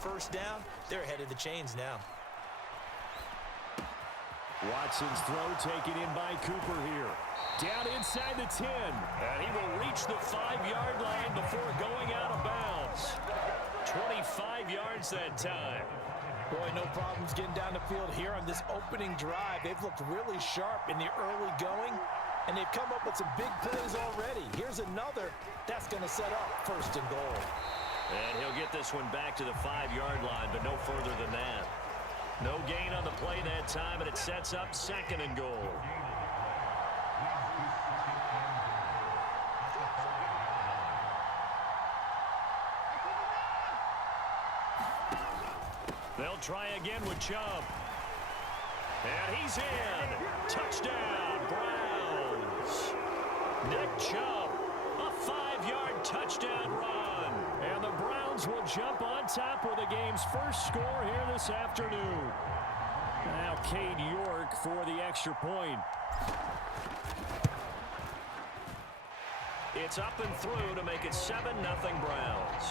first down, they're ahead of the chains now. Watson's throw taken in by Cooper here. Down inside the 10. And he will reach the 5-yard line before going out of bounds. 25 yards that time. Boy, no problems getting down the field here on this opening drive. They've looked really sharp in the early going, and they've come up with some big plays already. Here's another that's going to set up first and goal. And he'll get this one back to the 5-yard line, but no further than that. No gain on the play that time, and it sets up second and goal. They'll try again with Chubb. And he's in. Touchdown, Browns. Nick Chubb, a 5-yard touchdown run. And the Browns will jump on top with the game's first score here this afternoon. Now Cade York for the extra point. It's up and through to make it 7-0 Browns.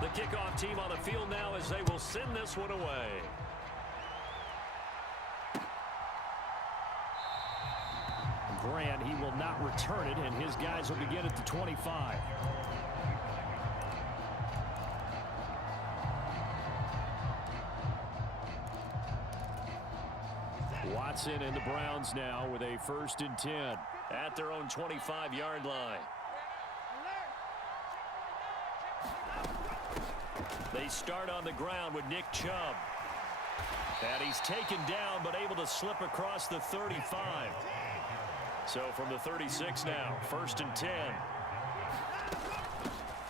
The kickoff team on the field now as they will send this one away. Grant, he will not return it, and his guys will begin at the 25. Watson and the Browns now with a 1st and 10 at their own 25-yard line. They start on the ground with Nick Chubb. And he's taken down but able to slip across the 35. So from the 36 now, 1st and 10.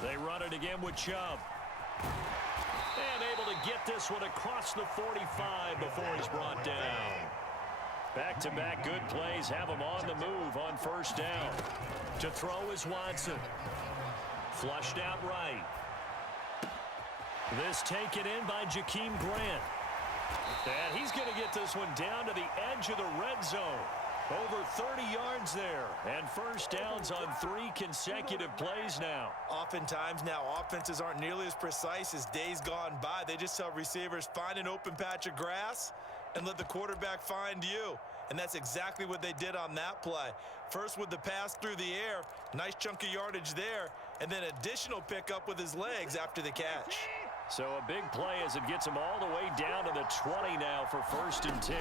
They run it again with Chubb. And able to get this one across the 45 before he's brought down. Back-to-back good plays have him on the move on 1st down. To throw is Watson. Flushed out right. This taken in by Jakeem Grant. And he's going to get this one down to the edge of the red zone. Over 30 yards there. And 1st downs on 3 consecutive plays now. Oftentimes now, offenses aren't nearly as precise as days gone by. They just tell receivers, find an open patch of grass and let the quarterback find you. And that's exactly what they did on that play. First with the pass through the air, nice chunk of yardage there, and then additional pickup with his legs after the catch. So a big play as it gets him all the way down to the 20 now for 1st and 10.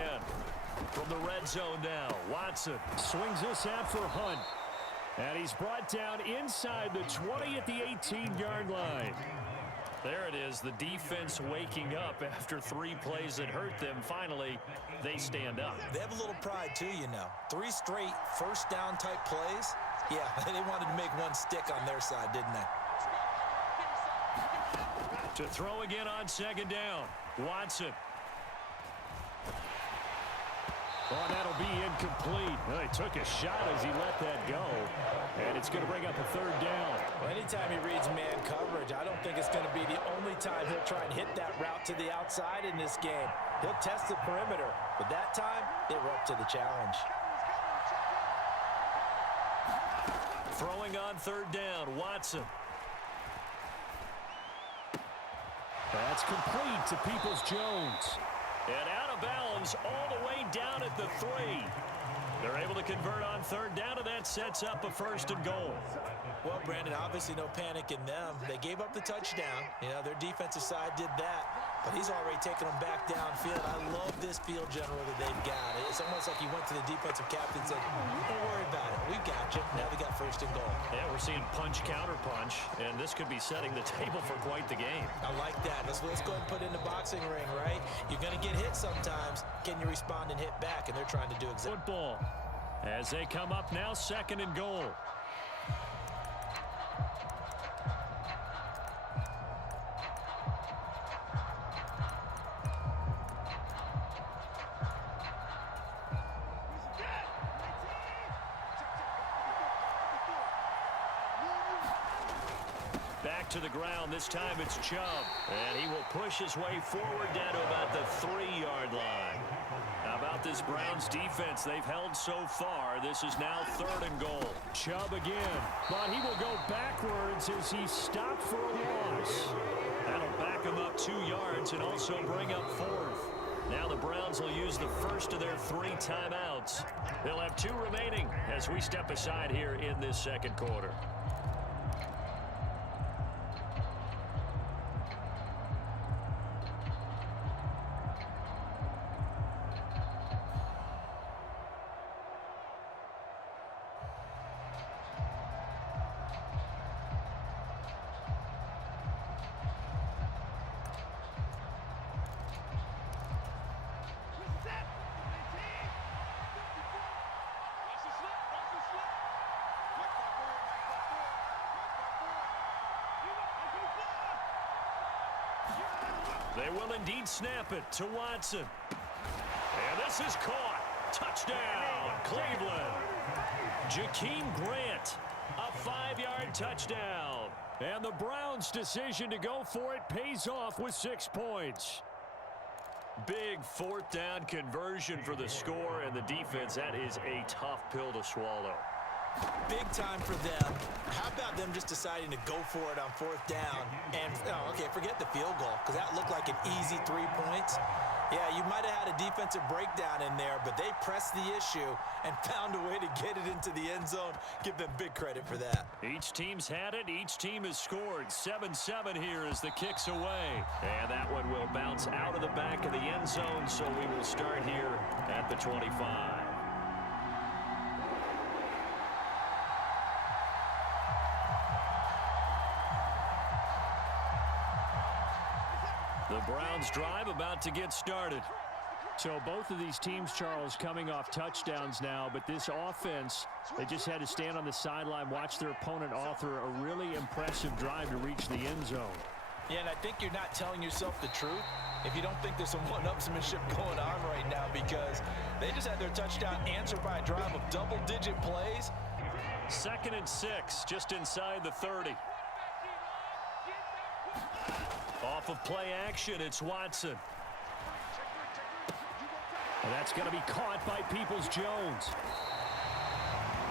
From the red zone now, Watson swings this out for Hunt. And he's brought down inside the 20 at the 18-yard line. There it is, the defense waking up after 3 plays that hurt them. Finally, they stand up. They have a little pride too, you know. 3 straight 1st down type plays. Yeah, they wanted to make one stick on their side, didn't they? To throw again on 2nd down, Watson. Oh, that'll be incomplete. Well, he took a shot as he let that go. And it's going to bring up a 3rd down. Well, anytime he reads man coverage, I don't think it's going to be the only time he'll try and hit that route to the outside in this game. He'll test the perimeter. But that time, they were up to the challenge. Throwing on 3rd down, Watson. That's complete to Peoples-Jones. And out of bounds all the way down at the 3. They're able to convert on 3rd down, and that sets up a 1st and goal. Well, Brandon, obviously no panic in them. They gave up the touchdown. You know, their defensive side did that. But he's already taken them back downfield. I love this field general that they've got. It's almost like he went to the defensive captain and said, don't worry about it. We've got you. Now they got 1st and goal. Yeah, we're seeing punch, counter punch, and this could be setting the table for quite the game. I like that. Let's go ahead and put it in the boxing ring, right? You're going to get hit sometimes. Can you respond and hit back? And they're trying to do exactly. Football as they come up now, 2nd and goal. Back to the ground. This time it's Chubb. And he will push his way forward down to about the 3-yard line. About about this Browns defense they've held so far. This is now 3rd and goal. Chubb again, but he will go backwards as he stopped for a loss. That'll back him up 2 yards and also bring up 4th. Now the Browns will use the first of their 3 timeouts. They'll have 2 remaining as we step aside here in this second quarter. They will indeed snap it to Watson. And this is caught. Touchdown, Cleveland. Jakeem Grant, a 5-yard touchdown. And the Browns' decision to go for it pays off with 6 points. Big 4th down conversion for the score, and the defense, that is a tough pill to swallow. Big time for them. How about them just deciding to go for it on 4th down? And, okay, forget the field goal, because that looked like an easy 3 points. Yeah, you might have had a defensive breakdown in there, but they pressed the issue and found a way to get it into the end zone. Give them big credit for that. Each team's had it. Each team has scored. 7-7 here as the kick's away. And that one will bounce out of the back of the end zone, so we will start here at the 25. The Browns drive about to get started. So both of these teams, Charles, coming off touchdowns now, but this offense, they just had to stand on the sideline, watch their opponent author a really impressive drive to reach the end zone. Yeah, and I think you're not telling yourself the truth if you don't think there's some one-upsmanship going on right now, because they just had their touchdown answered by a drive of double-digit plays. 2nd and 6, just inside the 30. Off of play action, it's Watson. And that's going to be caught by Peoples-Jones.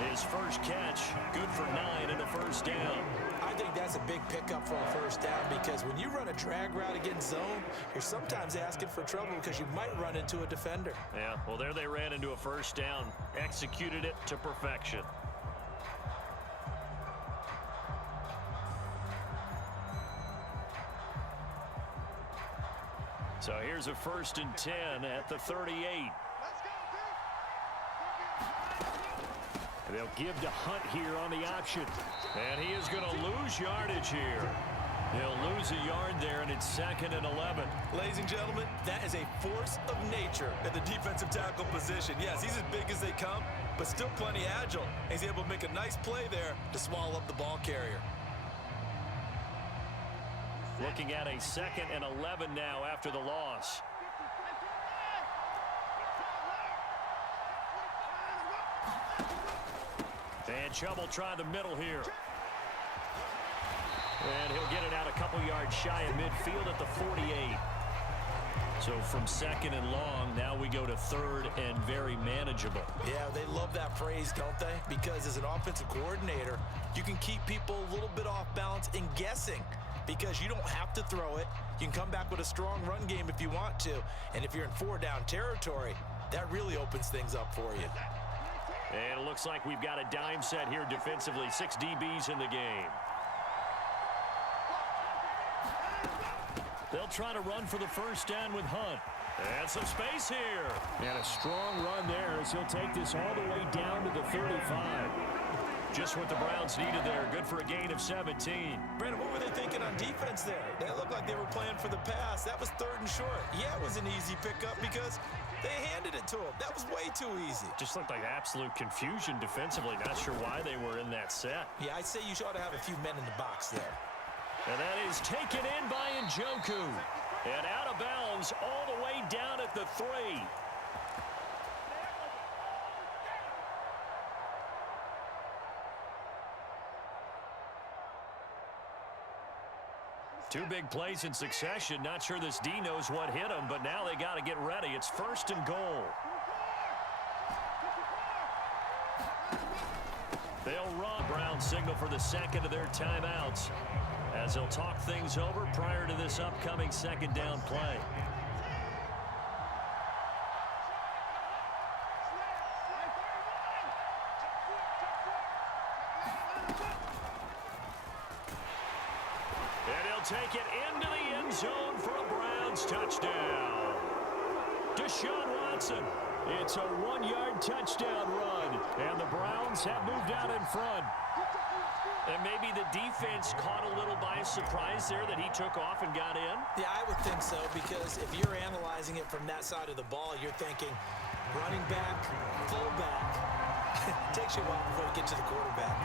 His first catch, good for 9 and a 1st down. I think that's a big pickup for a 1st down, because when you run a drag route against zone, you're sometimes asking for trouble because you might run into a defender. Yeah, well, there they ran into a 1st down, executed it to perfection. So here's a 1st and 10 at the 38. And they'll give to Hunt here on the option. And he is going to lose yardage here. He'll lose a yard there, and it's 2nd and 11. Ladies and gentlemen, that is a force of nature at the defensive tackle position. Yes, he's as big as they come, but still plenty agile. He's able to make a nice play there to swallow up the ball carrier. Looking at a 2nd and 11 now after the loss. And Chubb will try the middle here. And he'll get it out a couple yards shy of midfield at the 48. So from 2nd and long, now we go to 3rd and very manageable. Yeah, they love that phrase, don't they? Because as an offensive coordinator, you can keep people a little bit off balance and guessing, because you don't have to throw it. You can come back with a strong run game if you want to. And if you're in 4-down territory, that really opens things up for you. And it looks like we've got a dime set here defensively. 6 DBs in the game. They'll try to run for the 1st down with Hunt. And some space here. And a strong run there as he'll take this all the way down to the 35. Just what the Browns needed there. Good for a gain of 17. Brandon, what were they thinking on defense there? They looked like they were playing for the pass. That was 3rd and short. Yeah, it was an easy pickup because they handed it to him. That was way too easy. Just looked like absolute confusion defensively. Not sure why they were in that set. Yeah, I'd say you ought to have a few men in the box there. And that is taken in by Njoku. And out of bounds all the way down at the 3. Two big plays in succession. Not sure this D knows what hit him, but now they got to get ready. It's 1st and goal. They'll run. Brown signal for the second of their timeouts as they'll talk things over prior to this upcoming second down play. And he'll take it into the end zone for a Browns touchdown. Deshaun Watson. It's a 1-yard touchdown run, and the Browns have moved out in front. And maybe the defense caught a little by surprise there that he took off and got in. Yeah, I would think so, because if you're analyzing it from that side of the ball, you're thinking running back, fullback. It takes you a while before you get to the quarterback.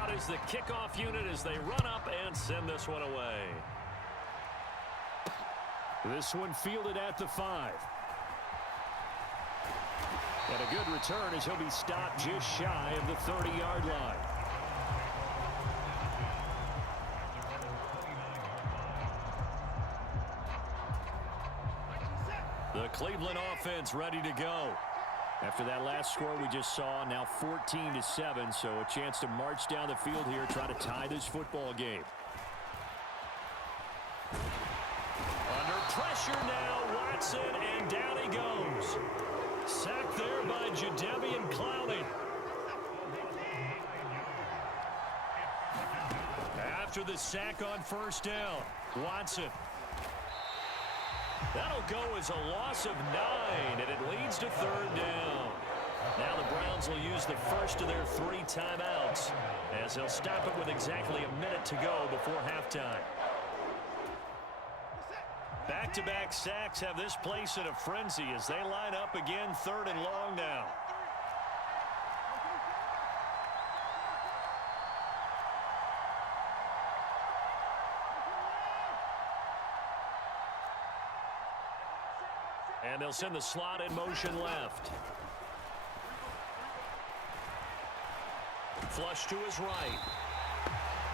Out is the kickoff unit as they run up and send this one away. This one fielded at the 5. And a good return as he'll be stopped just shy of the 30-yard line. The Cleveland offense ready to go. After that last score we just saw, now 14-7, so a chance to march down the field here, try to tie this football game. Under pressure now, Watson, and down he goes. Sacked there by Jadeveon Clowney. After the sack on first down, Watson. That'll go as a loss of 9, and it leads to third down. Now the Browns will use the first of their 3 timeouts as they'll stop it with exactly a minute to go before halftime. Back-to-back sacks have this place in a frenzy as they line up again, 3rd and long now. And they'll send the slot in motion left. Flush to his right.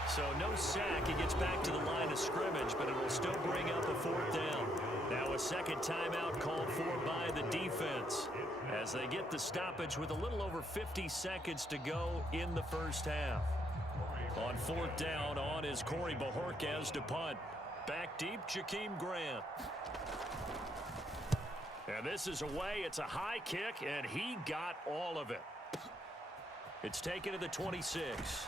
So no sack. He gets back to the line of scrimmage, but it will still bring up a 4th down. Now a second timeout called for by the defense as they get the stoppage with a little over 50 seconds to go in the first half. On 4th down, on is Corey Bojorquez to punt. Back deep, Jakeem Grant. And this is away. It's a high kick, and he got all of it. It's taken to the 26.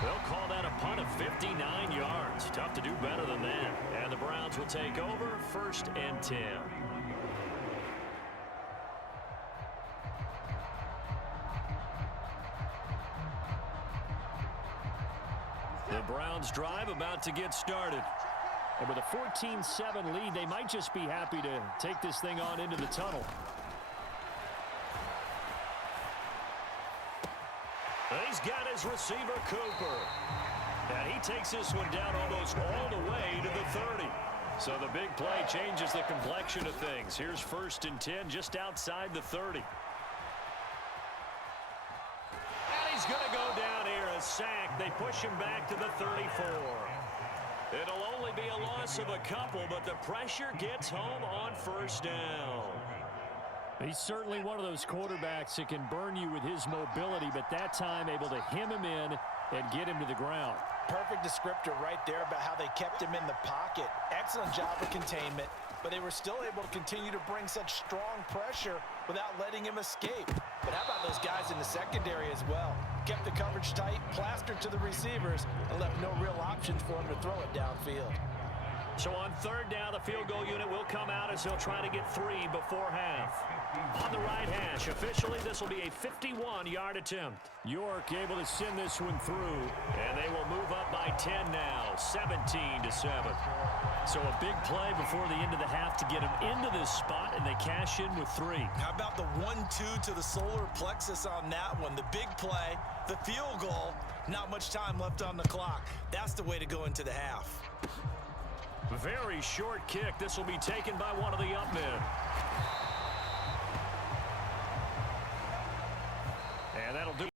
They'll call that a punt of 59 yards. Tough to do better than that. And the Browns will take over, 1st and 10. The Browns drive about to get started. And with a 14-7 lead, they might just be happy to take this thing on into the tunnel. He's got his receiver, Cooper. And he takes this one down almost all the way to the 30. So the big play changes the complexion of things. Here's 1st and 10 just outside the 30. And he's going to go down here, a sack. They push him back to the 34. It'll only be a loss of a couple, but the pressure gets home on 1st down. He's certainly one of those quarterbacks that can burn you with his mobility, but that time able to hem him in and get him to the ground. Perfect descriptor right there about how they kept him in the pocket. Excellent job of containment, but they were still able to continue to bring such strong pressure without letting him escape. But how about those guys in the secondary as well? Kept the coverage tight, plastered to the receivers, and left no real options for him to throw it downfield. So on 3rd down, the field goal unit will come out as they'll try to get 3 before half. On the right hash, officially this will be a 51-yard attempt. York able to send this one through, and they will move up by 10 now, 17-7. So a big play before the end of the half to get them into this spot, and they cash in with 3. How about the 1-2 to the solar plexus on that one? The big play, the field goal, not much time left on the clock. That's the way to go into the half. Very short kick. This will be taken by one of the up men. And that'll do